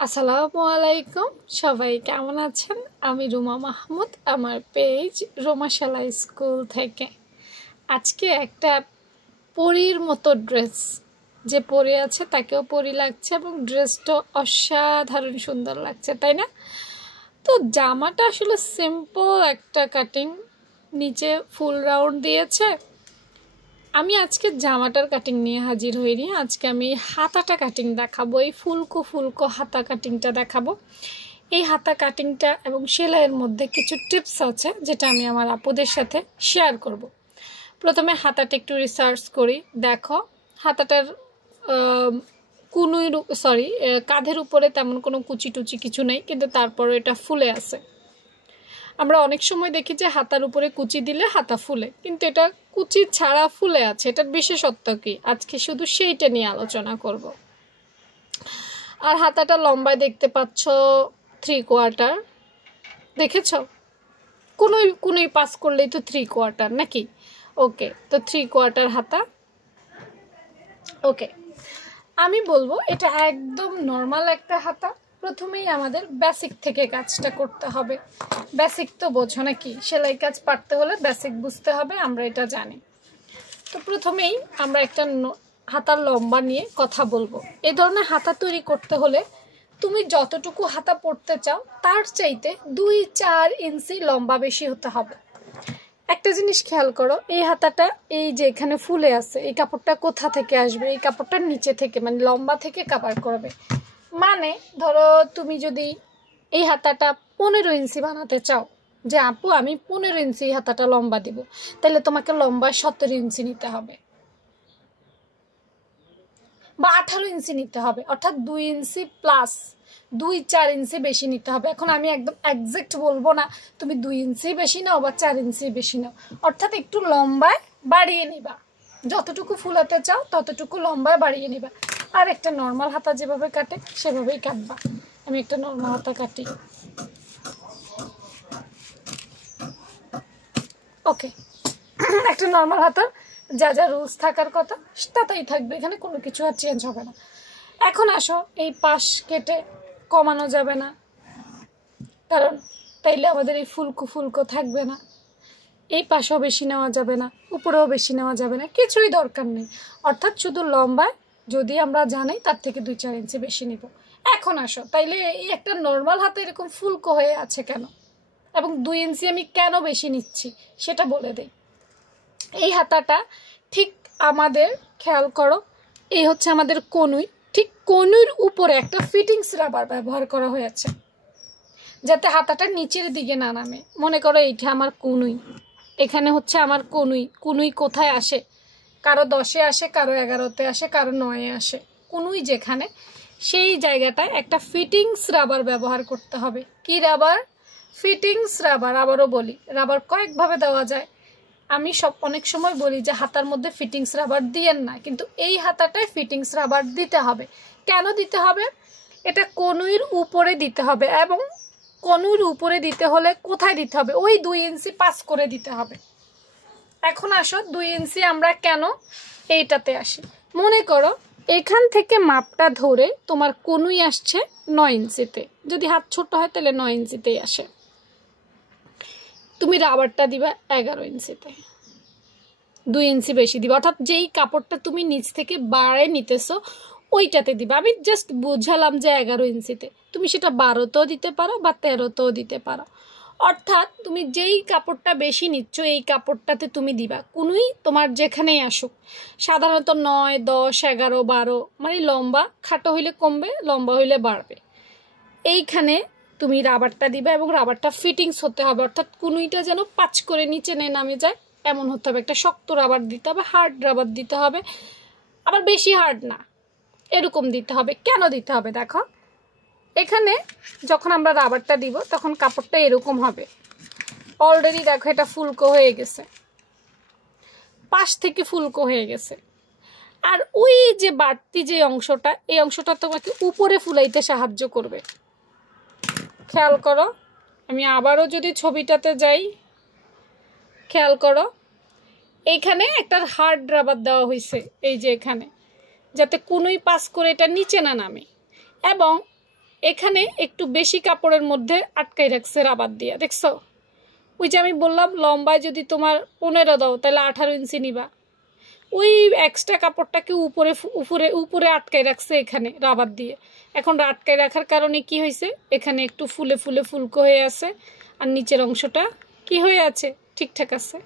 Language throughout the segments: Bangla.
আসসালামু আলাইকুম, সবাই কেমন আছেন? আমি রুমা মাহমুদ, আমার পেজ রোমাশালা স্কুল থেকে। আজকে একটা পরীর মতো ড্রেস, যে পরে আছে তাকেও পরী লাগছে এবং ড্রেসটা অসাধারণ সুন্দর লাগছে, তাই না? তো জামাটা আসলে সিম্পল একটা কাটিং, নিচে ফুল রাউন্ড দিয়েছে। আমি আজকে জামাটার কাটিং নিয়ে হাজির হইনি, আজকে আমি হাতাটা কাটিং দেখাবো। এই ফুলকো ফুলকো হাতা কাটিংটা দেখাবো। এই হাতা কাটিংটা এবং সেলাইয়ের মধ্যে কিছু টিপস আছে যেটা আমি আমার আপুদের সাথে শেয়ার করব। প্রথমে হাতাটা একটু রিসার্চ করি। দেখো, হাতাটার কাঁধের উপরে তেমন কোনো কুচি টুচি কিছু নেই, কিন্তু তারপরে এটা ফুলে আছে। আমরা অনেক সময় দেখি যে হাতার উপরে কুচি দিলে হাতা ফুলে, কিন্তু এটা কুচি ছাড়া ফুলে আছে। এটার বিশেষত্ব কি, আজকে শুধু সেইটা নিয়ে আলোচনা করব। আর হাতাটা লম্বায় দেখতে পাচ্ছ 3/4, দেখেছ? কোনোই পাস করলেই তো 3/4 নাকি? ওকে, তো 3/4 হাতা। ওকে, আমি বলবো এটা একদম নর্মাল একটা হাতা। প্রথমেই আমাদের বেসিক থেকে কাজটা করতে হবে। বেসিক তো বোঝো নাকি, সেলাই কাজ পারতে হলে বেসিক বুঝতে হবে, আমরা এটা জানি। তো প্রথমেই আমরা একটা হাতার লম্বা নিয়ে কথা বলবো। এই ধরনের হাতা তৈরি করতে হলে তুমি যতটুকু হাতা পরতে চাও তার চাইতে 2-4 ইঞ্চি লম্বা বেশি হতে হবে। একটা জিনিস খেয়াল করো, এই হাতাটা এই যে এখানে ফুলে আছে, এই কাপড়টা কোথা থেকে আসবে? এই কাপড়টার নিচে থেকে, মানে লম্বা থেকে কাভার করবে। মানে ধরো তুমি যদি এই হাতাটা 15 ইঞ্চি বানাতে চাও, যে আপু আমি 15 ইঞ্চি হাতাটা লম্বা দিব, তাহলে তোমাকে লম্বা 17 ইঞ্চি নিতে হবে বা 18 ইঞ্চি নিতে হবে, অর্থাৎ 2 ইঞ্চি প্লাস 2-4 ইঞ্চি বেশি নিতে হবে। এখন আমি একদম একজ্যাক্ট বলবো না তুমি 2 ইঞ্চি বেশি নাও বা 4 ইঞ্চি বেশি নাও, অর্থাৎ একটু লম্বায় বাড়িয়ে নিবা। যতটুকু ফুলাতে চাও ততটুকু লম্বায় বাড়িয়ে নিবা। আর একটা নর্মাল হাতা যেভাবে কাটে সেভাবেই কাটবা। আমি একটা নর্মাল হাতা কাটি। ওকে, একটা নর্মাল হাতার যা যা রুলস থাকার কথা তাই থাকবে, এখানে কোনো কিছু আর চেঞ্জ হবে না। এখন আসো, এই পাশ কেটে কমানো যাবে না, কারণ তাইলে আমাদের এই ফুলকো ফুলকো থাকবে না। এই পাশেও বেশি নেওয়া যাবে না, উপরেও বেশি নেওয়া যাবে না, কিছুই দরকার নেই। অর্থাৎ শুধু লম্বায় যদি আমরা জানি তার থেকে 2-4 ইঞ্চি বেশি নিব। এখন আসো, তাইলে এই একটা নর্মাল হাতে এরকম ফুলকো হয়ে আছে কেন, এবং 2 ইঞ্চি আমি কেন বেশি নিচ্ছি সেটা বলে দেই। এই হাতাটা ঠিক আমাদের, খেয়াল করো, এই হচ্ছে আমাদের কনুই। ঠিক কনুইর উপরে একটা ফিটিংস রাবার ব্যবহার করা হয়েছে যাতে হাতাটা নিচের দিকে না নামে। মনে করো এইটা আমার কনুই, এখানে হচ্ছে আমার কনুই। কনুই কোথায় আসে? কারো 10-এ আসে, কারো 11-তে আসে, কারো 9-এ আসে। কনুই যেখানে, সেই জায়গাটায় একটা ফিটিংস রাবার ব্যবহার করতে হবে। কি রাবার? Fittings rubber. আবারও বলি, রাবার কয়েকভাবে দেওয়া যায়। আমি অনেক সময় বলি যে হাতার মধ্যে ফিটিংস রাবার দিয়েন না, কিন্তু এই হাতাটায় ফিটিংস রাবার দিতে হবে। কেন দিতে হবে? এটা কনুইর উপরে দিতে হবে, এবং কনুইর উপরে দিতে হলে কোথায় দিতে হবে? ওই 2 ইঞ্চি পাস করে দিতে হবে। এখন আসো, 2 ইঞ্চি আমরা কেন এইটাতে আসি। মনে করো এখান থেকে মাপটা ধরে তোমার কনুই আসছে 9 ইঞ্চিতে, যদি হাত ছোট হয় তাহলে 9 ইঞ্চিতেই আসে। তুমি রাবারটা দিবা 11 ইঞ্চিতে, 2 ইঞ্চি বেশি দিবা, অর্থাৎ যেই কাপড়টা তুমি নিচ থেকে বাড়ে নিতেছো ওইটাতে দিবা। আমি জাস্ট বুঝালাম যে 11 ইঞ্চিতে, তুমি সেটা 12তেও দিতে পারো বা 13তেও দিতে পারো। অর্থাৎ তুমি যেই কাপড়টা বেশি নিচ্ছ এই কাপড়টাতে তুমি দিবা। কোনোই তোমার যেখানেই আসুক, সাধারণত 9, 10, 11, 12, মানে লম্বা, খাটো হইলে কমবে, লম্বা হইলে বাড়বে। এইখানে তুমি রাবারটা দিবা এবং রাবারটা ফিটিংস হতে হবে, অর্থাৎ কুনুইটা যেন পাঁচ করে নিচে নামে যায় এমন হতে হবে। একটা শক্ত রাবার দিতে হবে, হার্ড রাবার দিতে হবে, আবার বেশি হার্ড না, এরকম দিতে হবে। কেন দিতে হবে? দেখো, এখানে যখন আমরা রাবারটা দিব তখন কাপড়টা এরকম হবে। অলরেডি দেখো এটা ফুলকো হয়ে গেছে, পাশ থেকে ফুলকো হয়ে গেছে। আর ওই যে বাড়তি যে অংশটা, এই অংশটা তোমাকে উপরে ফুলাইতে সাহায্য করবে। খেয়াল করো, আমি আবারও যদি ছবিটাতে যাই, খেয়াল করো এইখানে একটা হার্ড রাবার দেওয়া হয়েছে, এই যে এখানে, যাতে কোনোই পাস করে এটা নিচে না নামে। এবং এখানে একটু বেশি কাপড়ের মধ্যে আটকাই রাখছে রাবার দিয়ে, দেখছো? ওই যে আমি বললাম লম্বায় যদি তোমার 15 দাও তাহলে 18 ইঞ্চি নিবা, ওই এক্সট্রা কাপড়টাকে উপরে উপরে উপরে আটকাই রাখছে এখানে রাবার দিয়ে। এখন আটকাই রাখার কারণে কি হয়েছে, এখানে একটু ফুলে ফুলে ফুলকো হয়ে আছে, আর নিচের অংশটা কি হয়ে আছে, ঠিকঠাক আছে।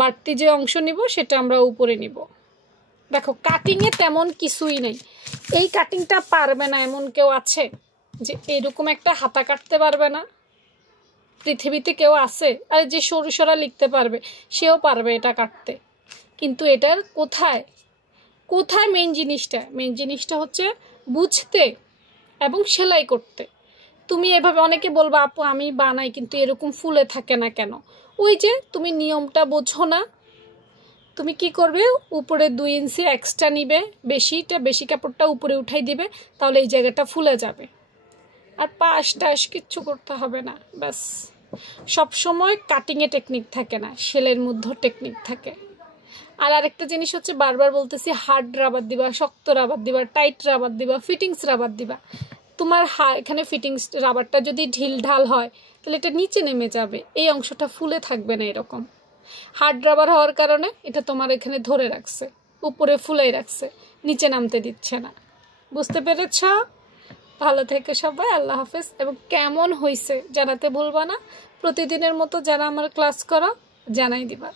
বাড়তি যে অংশ নিব সেটা আমরা উপরে নিব। দেখো কাটিংয়ে তেমন কিছুই নেই। এই কাটিংটা পারবে না এমন কেউ আছে যে এরকম একটা হাতা কাটতে পারবে না? পৃথিবীতে কেউ আছে? আর যে সরু সরা লিখতে পারবে সেও পারবে এটা কাটতে, কিন্তু এটার কোথায় কোথায় মেন জিনিসটা হচ্ছে বুঝতে এবং সেলাই করতে। তুমি এভাবে অনেকে বলবা আপু আমি বানাই কিন্তু এরকম ফুলে থাকে না কেন? ওই যে তুমি নিয়মটা বোঝো না। তুমি কি করবে, উপরে 2 ইঞ্চি এক্সট্রা নিবে, বেশি কাপড়টা উপরে উঠাই দিবে, তাহলে এই জায়গাটা ফুলে যাবে। আর পাশ টাশ কিচ্ছু করতে হবে না, ব্যাস। সবসময় কাটিংয়ে টেকনিক থাকে না, সেলের মধ্যেও টেকনিক থাকে। আর আরেকটা জিনিস হচ্ছে, বারবার বলতেছি, হার্ড রাবার দিবা, শক্ত রাবার দিবা, টাইট রাবার দিবা, ফিটিংস রাবার দিবা। তোমার এখানে ফিটিংস রাবারটা যদি ঢিল ঢাল হয় তাহলে এটা নিচে নেমে যাবে, এই অংশটা ফুলে থাকবে না। এরকম হার্ড রাবার হওয়ার কারণে এটা তোমার এখানে ধরে রাখছে, উপরে ফুলাই রাখছে, নিচে নামতে দিচ্ছে না। বুঝতে পেরেছ? ভালো থেকে সবাই, আল্লাহ হাফেজ। এবং কেমন হয়েছে জানাতে ভুলবা না। প্রতিদিনের মতো যারা আমার ক্লাস করো জানাই দিবা।